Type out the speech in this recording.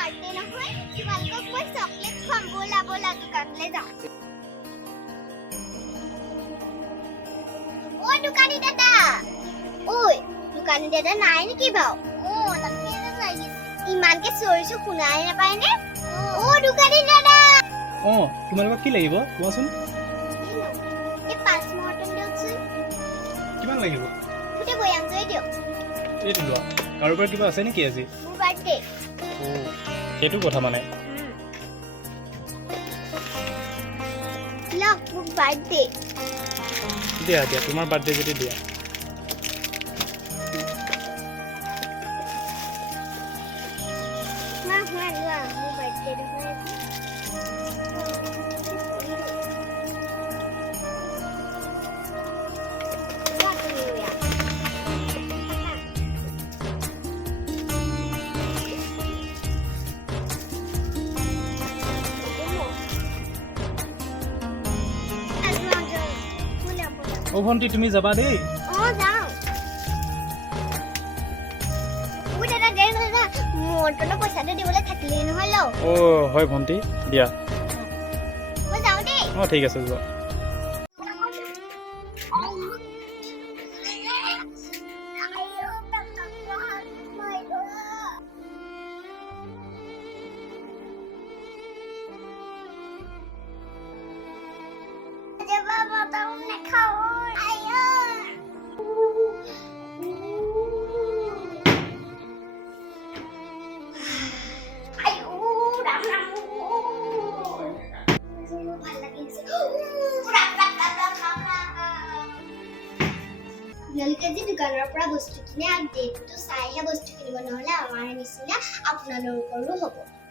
Birthday নহয় তোমালোকক মই চকলেট খুৱাম ব'লা ব'লা দোকানলৈ যাওঁ অ দোকানী দাদা ঐ দোকানী দাদা নাই নেকি বাৰু অ তাকে লাগিছে ইমানকে চিঞৰিছো শুনাই নাপায়নে অ দোকানী দাদা অঁ তোমালোকক কি লাগিব কোৱাচোন এই পাঁচ মৰ্টন দিয়কচোন কিমান লাগিব গোটেই বৈয়ামটোৱে দিয়ক এইটো লোৱা। কাৰোবাৰ কিবা আছে নেকি আজি? সেইটো কথা মানে। দিয়া দিয়া তোমাৰ বাৰ্থডে যদি দিয়া। শুনা লোৱা মোৰ অ' ভণ্টি তুমি যাবা দেই অ যাওঁ। মোৰ দাদা পইচাটো দিবলৈ থাকিলেই নহয় লওঁ অ' হয় ভণ্টি দিয়া। মই যাওঁ দেই অ' ঠিক আছে যোৱা আপোনালোকে যে দোকানৰ পৰা বস্তু কিনে ডেটটো চাইহে বস্তু কিনিব নহ'লে আমাৰ নিচিনা আপোনালোকৰো হ'ব।